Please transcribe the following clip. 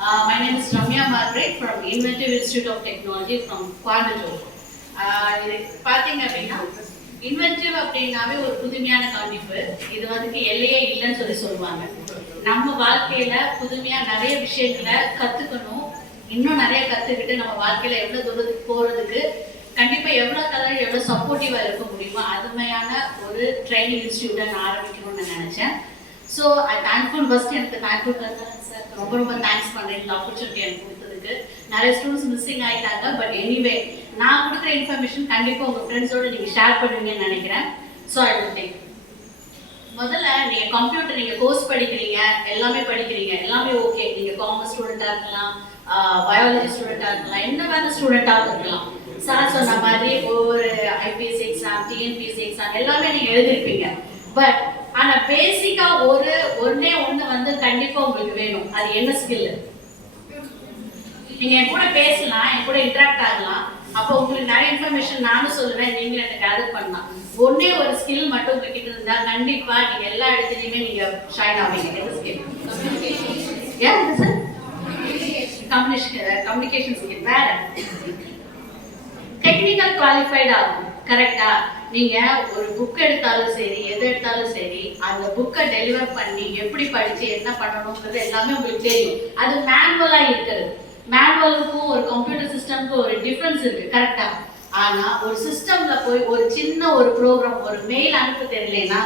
My name is Ramya Margaret from Inventive Institute of Technology from Coimbatore. இது பார்த்தீங்க அப்படின்னா inventive அப்படின்னாவே ஒரு புதுமையான கான்செப்ட். இது வந்து எல்லையே இல்லைன்னு சொல்லுவாங்க. நம்ம வாழ்க்கையில புதுமையா நிறைய விஷயங்களை கத்துக்கணும். இன்னும் நிறைய கத்துக்கிட்டு நம்ம வாழ்க்கையில எவ்வளவு தூரத்துக்கு போறதுக்கு கண்டிப்பா எவ்வளவு தளர்வு எவ்வளவு சப்போர்ட்டிவா இருக்க முடியுமோ அதுமையான ஒரு ட்ரைனிங் இன்ஸ்டியூட்டை நான் ஆரம்பிக்கணும்னு நான் நினைச்சேன். ஸோ தேங்க்ஃபுல் ஃபர்ஸ்ட் எனக்கு தேங்க்ஃபுல் சார் ரொம்ப ரொம்ப தேங்க்ஸ் பண்ணுறேன் இந்த ஆப்பர்ச்சுனிட்டி எனக்கு கொடுத்ததுக்கு. நிறைய ஸ்டூடெண்ட்ஸ் மிஸ்ஸிங் ஆகிட்டாங்க. பட் எனிவே நான் கொடுக்குற இன்ஃபர்மேஷன் கண்டிப்பாக உங்கள் ஃப்ரெண்ட்ஸோடு நீங்கள் ஷேர் பண்ணுவீங்கன்னு நினைக்கிறேன். So I will take. முதல்ல நீங்கள் கம்ப்யூட்டர் நீங்கள் கோர்ஸ் படிக்கிறீங்க, எல்லாமே படிக்கிறீங்க, எல்லாமே ஓகே. நீங்கள் காமர்ஸ் ஸ்டூடெண்ட்டாக இருக்கலாம், பயாலஜி ஸ்டூடெண்ட்டாக இருக்கலாம், என்ன வேறு ஸ்டூடெண்ட்டாக இருக்கலாம். சார் சொன்ன மாதிரி ஒவ்வொரு ஐபிஎஸ் எக்ஸாம், டிஎன்பிஎஸ்சி எக்ஸாம் எல்லாமே நீங்கள் எழுதிருப்பீங்க. பட் ஆனால் பேசிக்காக ஒன்னே ஒன்று வந்து கண்டிப்பாக உங்களுக்கு வேணும். அது என்ன ஸ்கில்? நீங்கள் என் கூட பேசலாம், என் கூட இன்ட்ராக்ட் ஆகலாம். அப்போ உங்களுக்கு நிறைய இன்ஃபர்மேஷன் நானும் சொல்லுவேன், நீங்களும் எனக்கு கேதர் பண்ணலாம். ஒன்னே ஒரு ஸ்கில் மட்டும் உங்ககிட்ட இருந்தா கண்டிப்பா நீங்க எல்லா இடத்துலயுமே நீங்க ஷைன் ஆவீங்க. என்ன ஸ்கில்? Communication skill. வேற டெக்னிக்கல் குவாலிஃபைட் ஆகும். கரெக்டா? நீங்க ஒரு புக் எடுத்தாலும் சரி, எது எடுத்தாலும் சரி, அந்த புக்கை டெலிவர் பண்ணி எப்படி படிச்சு என்ன பண்ணணும்ன்றது எல்லாமே உங்களுக்கு தெரியும். அது மேனுவலா இருக்கிறது. மேனுவலுக்கும் ஒரு கம்ப்யூட்டர் சிஸ்டம்க்கும் ஒரு டிஃபரன்ஸ் இருக்கு. கரெக்டா? ஆனா ஒரு சிஸ்டம்ல போய் ஒரு சின்ன ஒரு ப்ரோக்ராம், ஒரு மெயில் அனுப்ப தெரியலனா